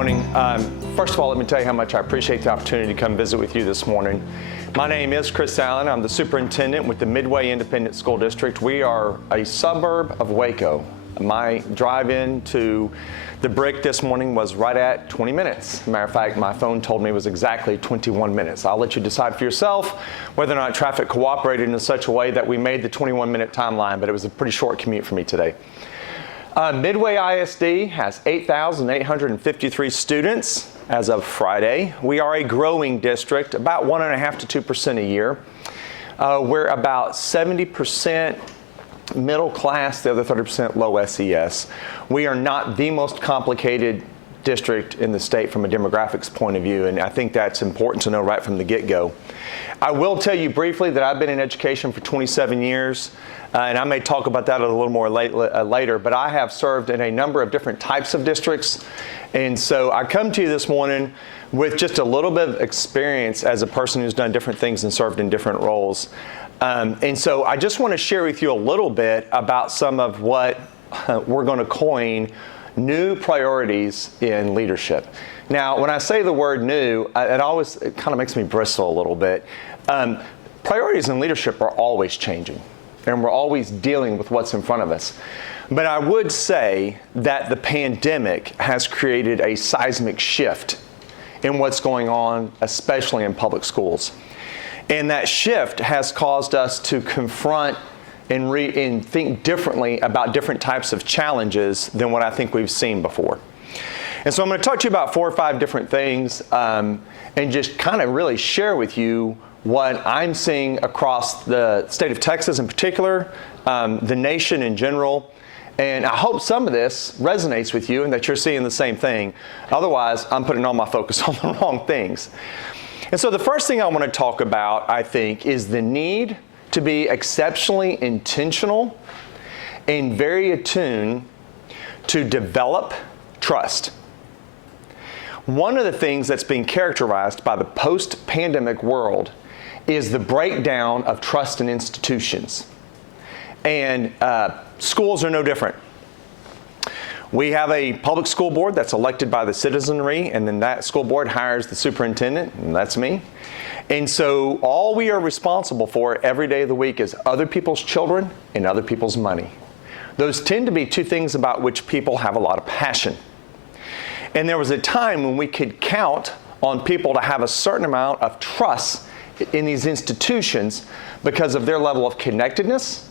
morning. First of all, let me tell you how much I appreciate the opportunity to come visit with you this morning. My name is Chris Allen. I'm the superintendent with the Midway Independent School District. We are a suburb of Waco. My drive-in to the Brick this morning was right at 20 minutes. Matter of fact, my phone told me it was exactly 21 minutes. I'll let you decide for yourself whether or not traffic cooperated in such a way that we made the 21-minute timeline, but it was a pretty short commute for me today. Midway ISD has 8,853 students as of Friday. We are a growing district, about 1.5% to 2% a year. We're about 70% middle class, the other 30% low SES. We are not the most complicated district in the state from a demographics point of view, and I think that's important to know right from the get-go. I will tell you briefly that I've been in education for 27 years, and I may talk about that a little more later, but I have served in a number of different types of districts, and so I come to you this morning with just a little bit of experience as a person who's done different things and served in different roles. And so I just want to share with you a little bit about some of what we're going to coin new priorities in leadership. Now, when I say the word new, it kind of makes me bristle a little bit. Priorities in leadership are always changing, and we're always dealing with what's in front of us. But I would say that the pandemic has created a seismic shift in what's going on, especially in public schools. And that shift has caused us to confront and think differently about different types of challenges than what I think we've seen before. And so I'm going to talk to you about 4 or 5 different things and just kind of really share with you what I'm seeing across the state of Texas in particular, the nation in general. And I hope some of this resonates with you and that you're seeing the same thing. Otherwise, I'm putting all my focus on the wrong things. And so the first thing I want to talk about, I think, is the need to be exceptionally intentional and very attuned to develop trust. One of the things that's being characterized by the post-pandemic world is the breakdown of trust in institutions. And schools are no different. We have a public school board that's elected by the citizenry, and then that school board hires the superintendent, and that's me. And so all we are responsible for every day of the week is other people's children and other people's money. Those tend to be 2 things about which people have a lot of passion. And there was a time when we could count on people to have a certain amount of trust in these institutions because of their level of connectedness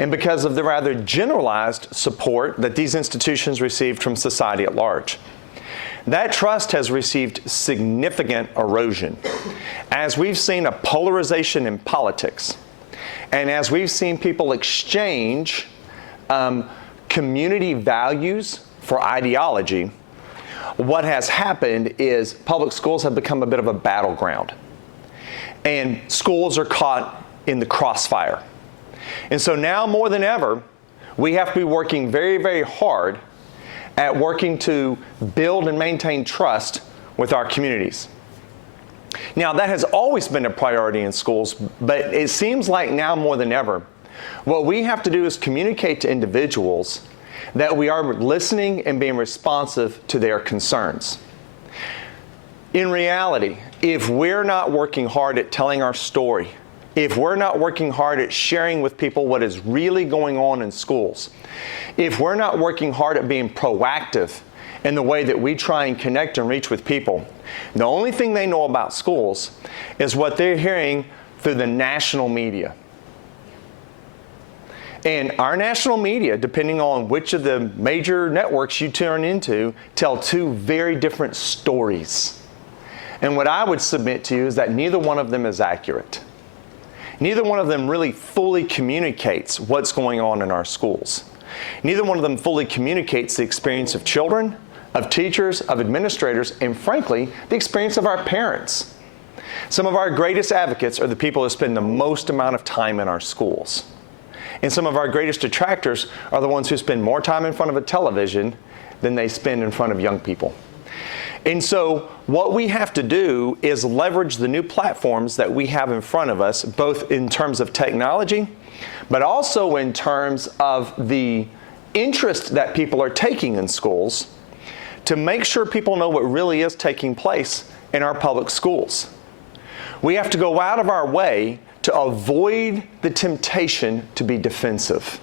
and because of the rather generalized support that these institutions received from society at large. That trust has received significant erosion as we've seen a polarization in politics, and as we've seen people exchange community values for ideology. What has happened is public schools have become a bit of a battleground, and schools are caught in the crossfire. And so now more than ever, we have to be working very, very hard at working to build and maintain trust with our communities. Now, that has always been a priority in schools, but it seems like now more than ever, what we have to do is communicate to individuals that we are listening and being responsive to their concerns. In reality, if we're not working hard at telling our story, if we're not working hard at sharing with people what is really going on in schools, if we're not working hard at being proactive in the way that we try and connect and reach with people, the only thing they know about schools is what they're hearing through the national media. And our national media, depending on which of the major networks you turn into, tell 2 very different stories. And what I would submit to you is that neither one of them is accurate. Neither one of them really fully communicates what's going on in our schools. Neither one of them fully communicates the experience of children, of teachers, of administrators, and frankly, the experience of our parents. Some of our greatest advocates are the people who spend the most amount of time in our schools. And some of our greatest detractors are the ones who spend more time in front of a television than they spend in front of young people. And so what we have to do is leverage the new platforms that we have in front of us, both in terms of technology, but also in terms of the interest that people are taking in schools, to make sure people know what really is taking place in our public schools. We have to go out of our way to avoid the temptation to be defensive.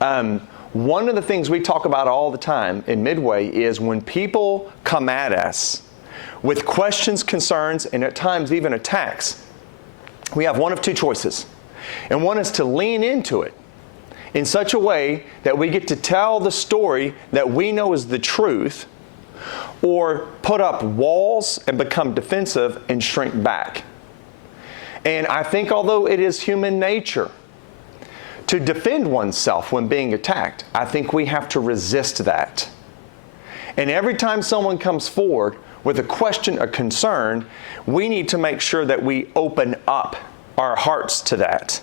One of the things we talk about all the time in Midway is when people come at us with questions, concerns, and at times even attacks, we have one of two choices. And one is to lean into it in such a way that we get to tell the story that we know is the truth, or put up walls and become defensive and shrink back. And I think although it is human nature to defend oneself when being attacked, I think we have to resist that. And every time someone comes forward with a question, a concern, we need to make sure that we open up our hearts to that,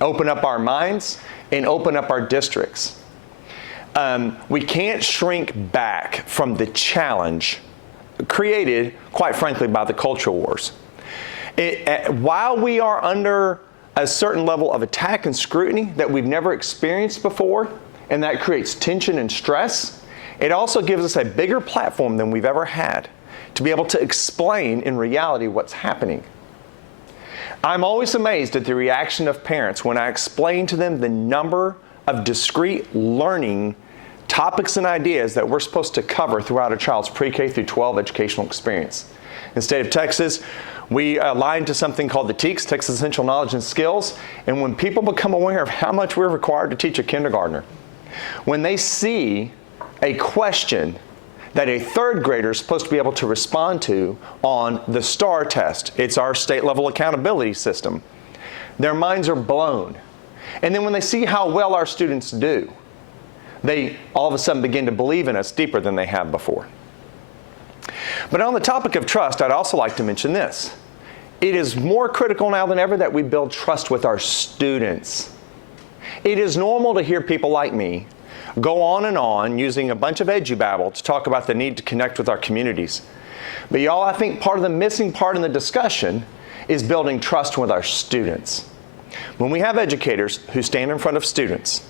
open up our minds, and open up our districts. We can't shrink back from the challenge created, quite frankly, by the culture wars. While we are under a certain level of attack and scrutiny that we've never experienced before, and that creates tension and stress, it also gives us a bigger platform than we've ever had to be able to explain in reality what's happening. I'm always amazed at the reaction of parents when I explain to them the number of discrete learning topics and ideas that we're supposed to cover throughout a child's pre-K through 12 educational experience. In the state of Texas, we align to something called the TEKS, Texas Essential Knowledge and Skills, and when people become aware of how much we're required to teach a kindergartner, when they see a question that a third grader is supposed to be able to respond to on the STAR test. It's our state level accountability system. Their minds are blown. And then when they see how well our students do, they all of a sudden begin to believe in us deeper than they have before. But on the topic of trust, I'd also like to mention this. It is more critical now than ever that we build trust with our students. It is normal to hear people like me go on using a bunch of edubabble to talk about the need to connect with our communities. But y'all, I think part of the missing part in the discussion is building trust with our students. When we have educators who stand in front of students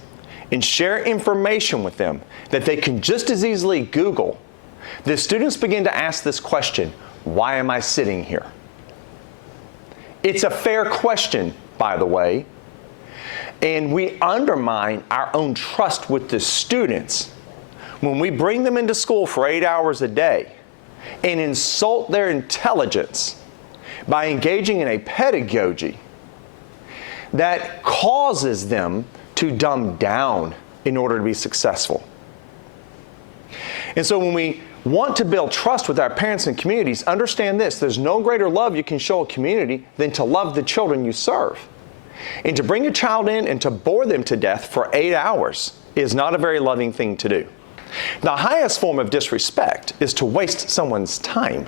and share information with them that they can just as easily Google, the students begin to ask this question: why am I sitting here? It's a fair question, by the way. And we undermine our own trust with the students when we bring them into school for 8 hours a day and insult their intelligence by engaging in a pedagogy that causes them to dumb down in order to be successful. And so when we want to build trust with our parents and communities, understand this: there's no greater love you can show a community than to love the children you serve. And to bring a child in and to bore them to death for 8 hours is not a very loving thing to do. The highest form of disrespect is to waste someone's time.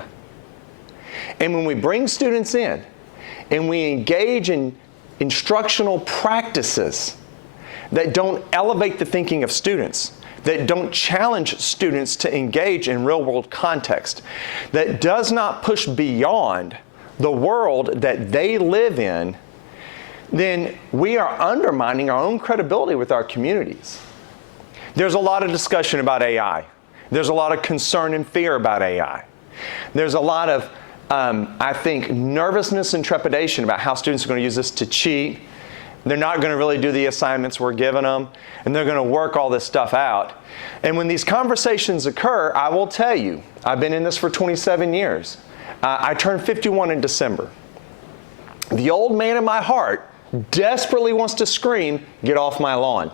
And when we bring students in and we engage in instructional practices that don't elevate the thinking of students, that don't challenge students to engage in real-world context, that does not push beyond the world that they live in, then we are undermining our own credibility with our communities. There's a lot of discussion about AI. There's a lot of concern and fear about AI. There's a lot of, I think, nervousness and trepidation about how students are going to use this to cheat. They're not going to really do the assignments we're giving them, and they're going to work all this stuff out. And when these conversations occur, I will tell you, I've been in this for 27 years. I turned 51 in December. The old man in my heart desperately wants to scream, "Get off my lawn."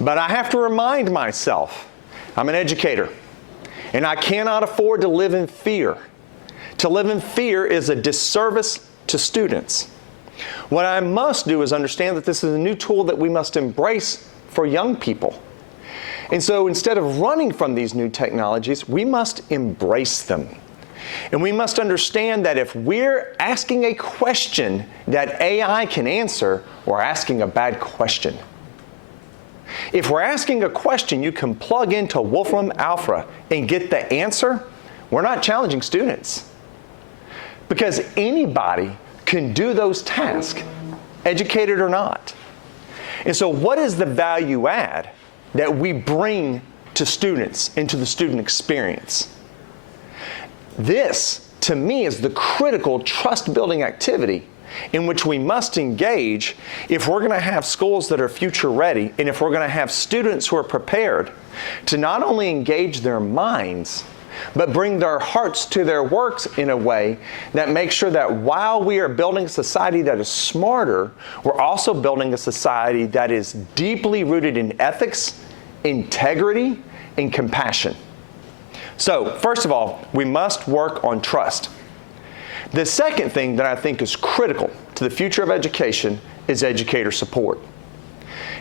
But I have to remind myself, I'm an educator, and I cannot afford to live in fear. To live in fear is a disservice to students. What I must do is understand that this is a new tool that we must embrace for young people. And so instead of running from these new technologies, we must embrace them. And we must understand that if we're asking a question that AI can answer, we're asking a bad question. If we're asking a question you can plug into Wolfram Alpha and get the answer, we're not challenging students. Because anybody can do those tasks, educated or not. And so what is the value add that we bring to students and to the student experience. This, to me, is the critical trust-building activity in which we must engage if we're going to have schools that are future-ready and if we're going to have students who are prepared to not only engage their minds, but bring their hearts to their works in a way that makes sure that while we are building a society that is smarter, we're also building a society that is deeply rooted in ethics, integrity, and compassion. So, first of all, we must work on trust. The second thing that I think is critical to the future of education is educator support.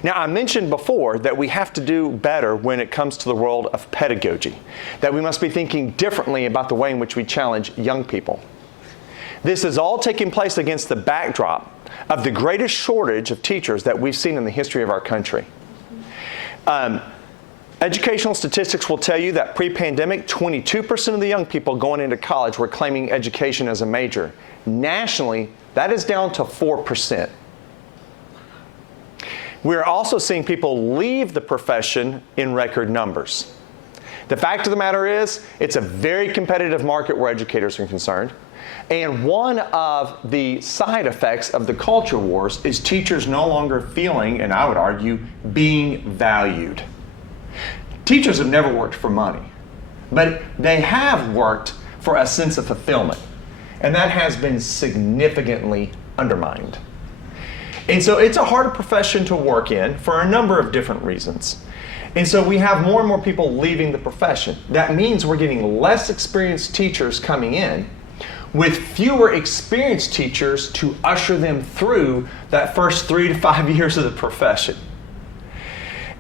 Now, I mentioned before that we have to do better when it comes to the world of pedagogy, that we must be thinking differently about the way in which we challenge young people. This is all taking place against the backdrop of the greatest shortage of teachers that we've seen in the history of our country. Educational statistics will tell you that pre-pandemic, 22% of the young people going into college were claiming education as a major. Nationally, that is down to 4%. We're also seeing people leave the profession in record numbers. The fact of the matter is, it's a very competitive market where educators are concerned. And one of the side effects of the culture wars is teachers no longer feeling, and I would argue, being valued. Teachers have never worked for money, but they have worked for a sense of fulfillment, and that has been significantly undermined. And so it's a harder profession to work in for a number of different reasons. And so we have more and more people leaving the profession. That means we're getting less experienced teachers coming in with fewer experienced teachers to usher them through that first 3 to 5 years of the profession.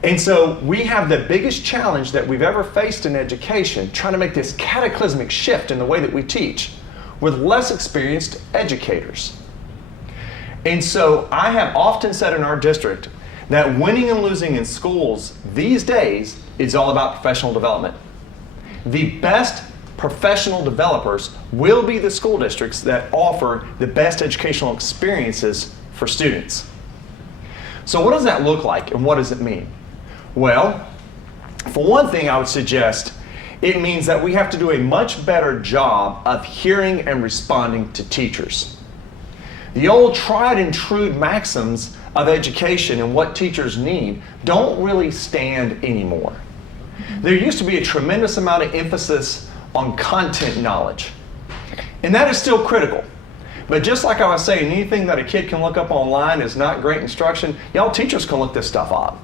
And so we have the biggest challenge that we've ever faced in education, trying to make this cataclysmic shift in the way that we teach with less experienced educators. And so I have often said in our district that winning and losing in schools these days is all about professional development. The best professional developers will be the school districts that offer the best educational experiences for students. So what does that look like and what does it mean? Well, for one thing, I would suggest it means that we have to do a much better job of hearing and responding to teachers. The old tried and true maxims of education and what teachers need don't really stand anymore. There used to be a tremendous amount of emphasis on content knowledge, and that is still critical. But just like I was saying, anything that a kid can look up online is not great instruction. Y'all teachers can look this stuff up.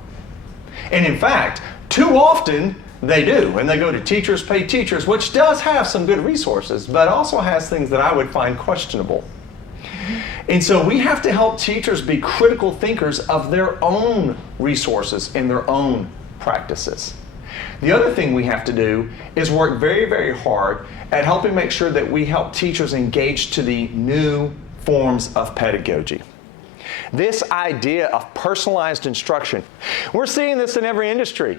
And in fact, too often they do, and they go to Teachers Pay Teachers, which does have some good resources, but also has things that I would find questionable. And so we have to help teachers be critical thinkers of their own resources and their own practices. The other thing we have to do is work very, very hard at helping make sure that we help teachers engage to the new forms of pedagogy. This idea of personalized instruction, we're seeing this in every industry.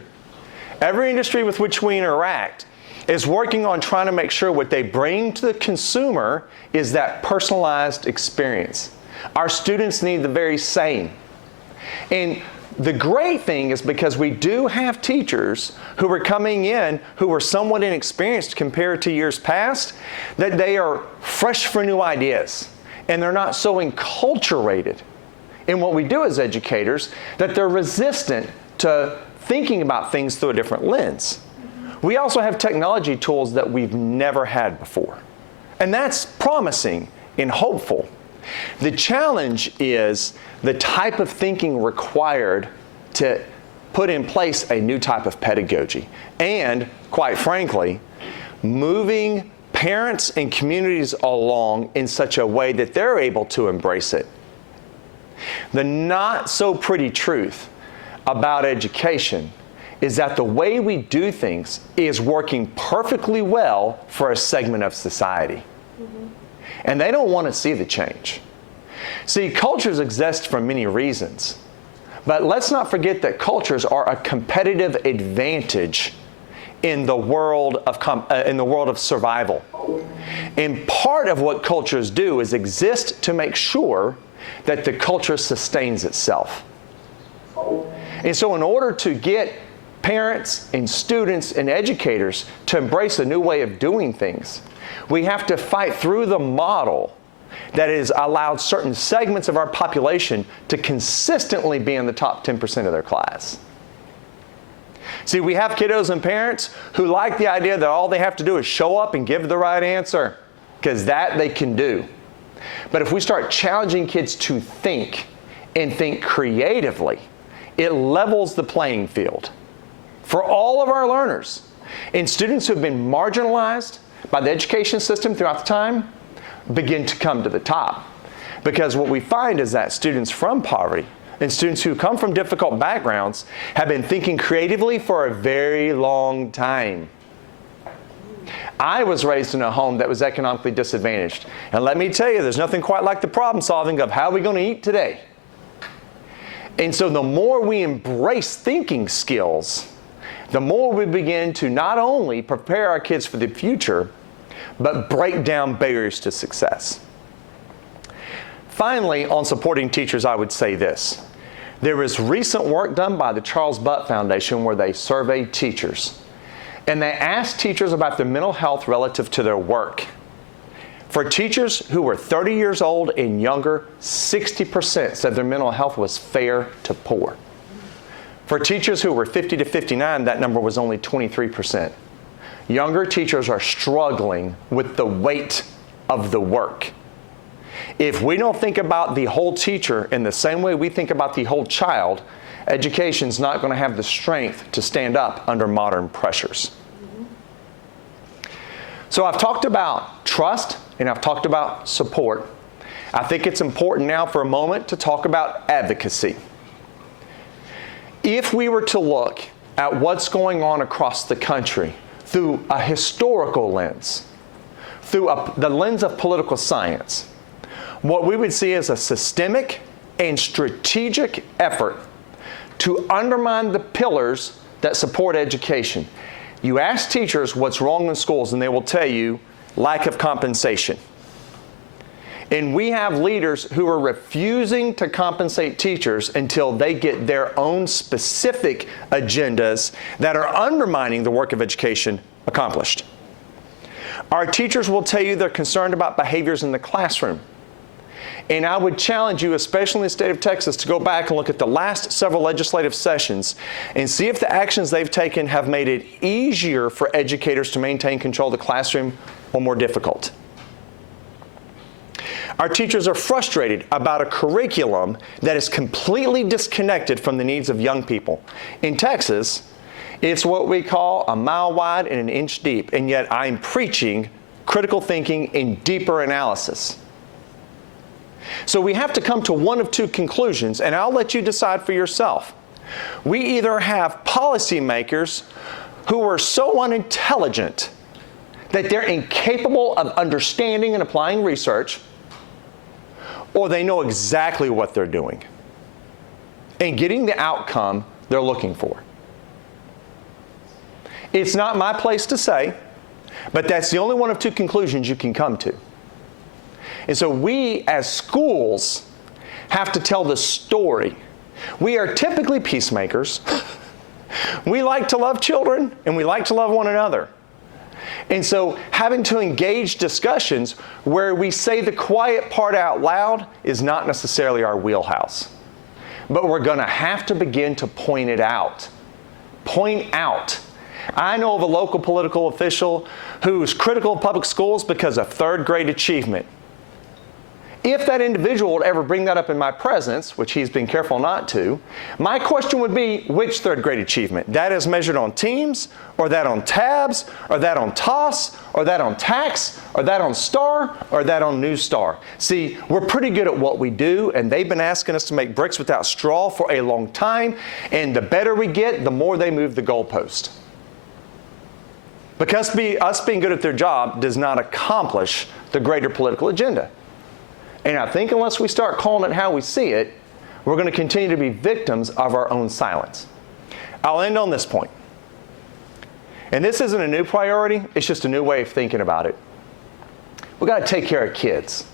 Every industry with which we interact is working on trying to make sure what they bring to the consumer is that personalized experience. Our students need the very same. And the great thing is because we do have teachers who are coming in who are somewhat inexperienced compared to years past, that they are fresh for new ideas and they're not so enculturated in what we do as educators that they're resistant to thinking about things through a different lens. We also have technology tools that we've never had before, and that's promising and hopeful. The challenge is the type of thinking required to put in place a new type of pedagogy, and quite frankly, moving parents and communities along in such a way that they're able to embrace it. The not so pretty truth about education is that the way we do things is working perfectly well for a segment of society. And they don't want to see the change. See, cultures exist for many reasons, but let's not forget that cultures are a competitive advantage in the world of survival. And part of what cultures do is exist to make sure that the culture sustains itself. And so in order to get parents and students and educators to embrace a new way of doing things. We have to fight through the model that has allowed certain segments of our population to consistently be in the top 10% of their class. See, we have kiddos and parents who like the idea that all they have to do is show up and give the right answer, because that they can do. But if we start challenging kids to think and think creatively, it levels the playing field for all of our learners. And students who have been marginalized by the education system throughout the time begin to come to the top. Because what we find is that students from poverty and students who come from difficult backgrounds have been thinking creatively for a very long time. I was raised in a home that was economically disadvantaged. And let me tell you, there's nothing quite like the problem solving of how are we going to eat today. And so the more we embrace thinking skills, the more we begin to not only prepare our kids for the future, but break down barriers to success. Finally, on supporting teachers, I would say this. There was recent work done by the Charles Butt Foundation where they surveyed teachers. And they asked teachers about their mental health relative to their work. For teachers who were 30 years old and younger, 60% said their mental health was fair to poor. For teachers who were 50 to 59, that number was only 23%. Younger teachers are struggling with the weight of the work. If we don't think about the whole teacher in the same way we think about the whole child, education's not going to have the strength to stand up under modern pressures. So I've talked about trust and I've talked about support. I think it's important now for a moment to talk about advocacy. If we were to look at what's going on across the country through a historical lens, through the lens of political science, what we would see is a systemic and strategic effort to undermine the pillars that support education. You ask teachers what's wrong in schools and they will tell you lack of compensation. And we have leaders who are refusing to compensate teachers until they get their own specific agendas that are undermining the work of education accomplished. Our teachers will tell you they're concerned about behaviors in the classroom. And I would challenge you, especially in the state of Texas, to go back and look at the last several legislative sessions and see if the actions they've taken have made it easier for educators to maintain control of the classroom or more difficult. Our teachers are frustrated about a curriculum that is completely disconnected from the needs of young people. In Texas, it's what we call a mile wide and an inch deep, and yet I'm preaching critical thinking and deeper analysis. So we have to come to one of two conclusions, and I'll let you decide for yourself. We either have policymakers who are so unintelligent that they're incapable of understanding and applying research, or they know exactly what they're doing and getting the outcome they're looking for. It's not my place to say, but that's the only one of two conclusions you can come to. And so we, as schools, have to tell the story. We are typically peacemakers. We like to love children, and we like to love one another. And so having to engage discussions where we say the quiet part out loud is not necessarily our wheelhouse. But we're going to have to begin to point it out. Point out. I know of a local political official who's critical of public schools because of third grade achievement. If that individual would ever bring that up in my presence, which he's been careful not to, my question would be, which third grade achievement? That is measured on teams, or that on tabs, or that on TOS, or that on TAX, or that on STAR, or that on New Star. See, we're pretty good at what we do, and they've been asking us to make bricks without straw for a long time, and the better we get, the more they move the goalpost. Because us being good at their job does not accomplish the greater political agenda. And I think unless we start calling it how we see it, we're going to continue to be victims of our own silence. I'll end on this point. And this isn't a new priority, it's just a new way of thinking about it. We've got to take care of kids.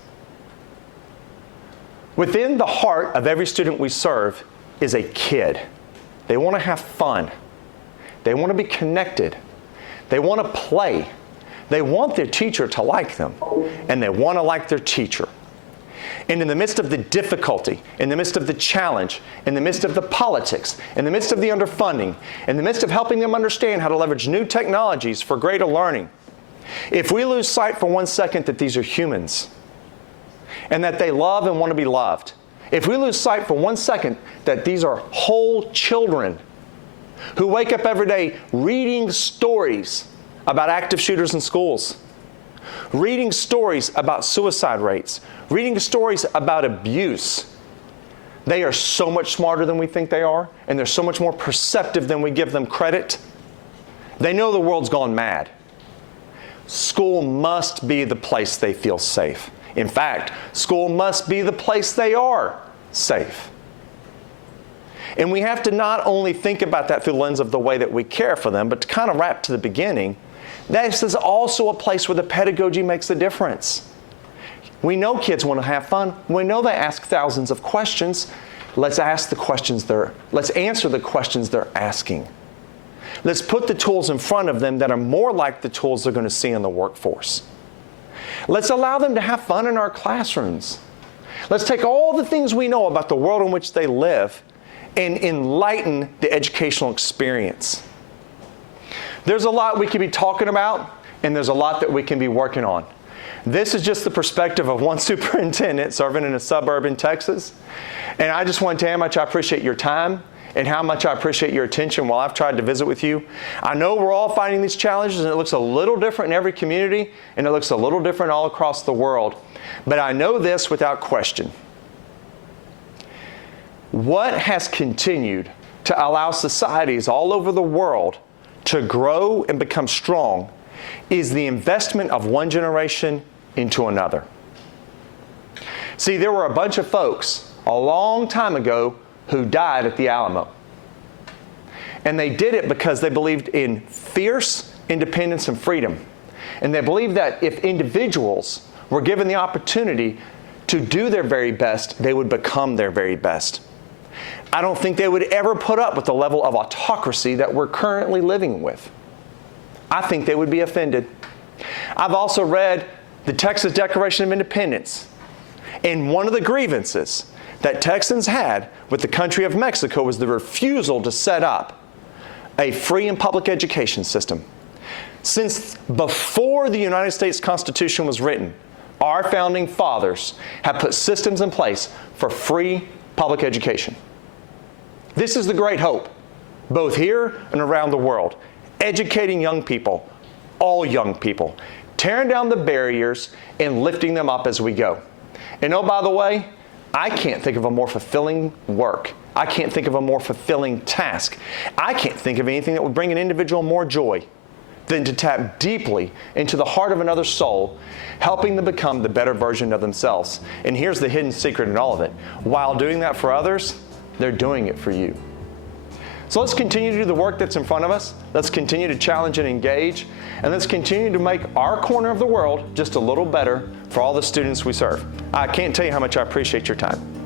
Within the heart of every student we serve is a kid. They want to have fun. They want to be connected. They want to play. They want their teacher to like them, and they want to like their teacher. And in the midst of the difficulty, in the midst of the challenge, in the midst of the politics, in the midst of the underfunding, in the midst of helping them understand how to leverage new technologies for greater learning, if we lose sight for 1 second that these are humans and that they love and want to be loved, if we lose sight for 1 second that these are whole children who wake up every day reading stories about active shooters in schools, reading stories about suicide rates, reading stories about abuse. They are so much smarter than we think they are, and they're so much more perceptive than we give them credit. They know the world's gone mad. School must be the place they feel safe. In fact, school must be the place they are safe. And we have to not only think about that through the lens of the way that we care for them, but to kind of wrap to the beginning, this is also a place where the pedagogy makes a difference. We know kids want to have fun. We know they ask thousands of questions. Let's answer the questions they're asking. Let's put the tools in front of them that are more like the tools they're going to see in the workforce. Let's allow them to have fun in our classrooms. Let's take all the things we know about the world in which they live and enlighten the educational experience. There's a lot we could be talking about, and there's a lot that we can be working on. This is just the perspective of one superintendent serving in a suburb in Texas. And I just want to tell you how much I appreciate your time and how much I appreciate your attention while I've tried to visit with you. I know we're all fighting these challenges, and it looks a little different in every community, and it looks a little different all across the world. But I know this without question. What has continued to allow societies all over the world to grow and become strong is the investment of one generation into another. See, there were a bunch of folks a long time ago who died at the Alamo. And they did it because they believed in fierce independence and freedom. And they believed that if individuals were given the opportunity to do their very best, they would become their very best. I don't think they would ever put up with the level of autocracy that we're currently living with. I think they would be offended. I've also read the Texas Declaration of Independence. And one of the grievances that Texans had with the country of Mexico was the refusal to set up a free and public education system. Since before the United States Constitution was written, our founding fathers have put systems in place for free public education. This is the great hope, both here and around the world. Educating young people, all young people, tearing down the barriers and lifting them up as we go. And oh, by the way, I can't think of a more fulfilling work. I can't think of a more fulfilling task. I can't think of anything that would bring an individual more joy than to tap deeply into the heart of another soul, helping them become the better version of themselves. And here's the hidden secret in all of it. While doing that for others, they're doing it for you. So let's continue to do the work that's in front of us. Let's continue to challenge and engage. And let's continue to make our corner of the world just a little better for all the students we serve. I can't tell you how much I appreciate your time.